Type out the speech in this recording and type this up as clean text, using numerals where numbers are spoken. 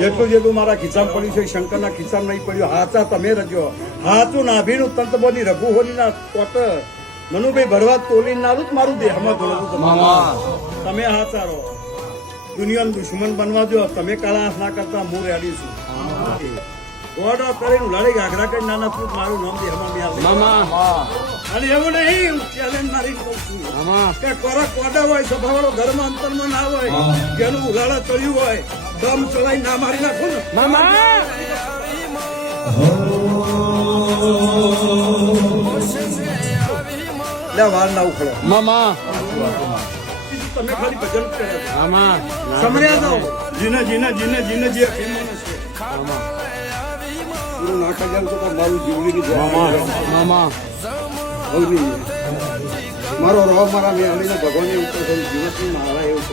જેટલું જેટલું મારા ખિસ્સામાં પડ્યું છે શંકરના ખિસ્સામાં નહીં પડ્યું. હાચા તમે રજો. હાચું નાભીનું તંત બધી રઘુહોરીના કોટ મનુભાઈ ભરવા તોલી નારું જ મારું દેહમાં ધોળવું. તમે હાચા રહો. દુનિયાનું દુશ્મન બનવા દો. તમે કાળા હાથ ના કરતા હું રેડી છું. ગોડો કરીને લડી ઘાઘરા કરી નાના પૂત મારું નામ દેહમાં અને એવું નહીં ચેલેન્જ મારી કહું છું કે કોરા કોડા હોય સભાવાળો ઘરમાં અંતરમાં ના હોય જેનું ઉલાળા ચડ્યું હોય દમ ચલાવી ના મારી નાખો ને વાર ના ઉખડો તમે ખાલી ભજન કરે સમર્યા જાઓ જીને જીને જીને જીને જે પૂરું નાખા જાય તો મારું જીવની મારો રોગ મારા મેં ભગવાન એવું જીવન મારા એવું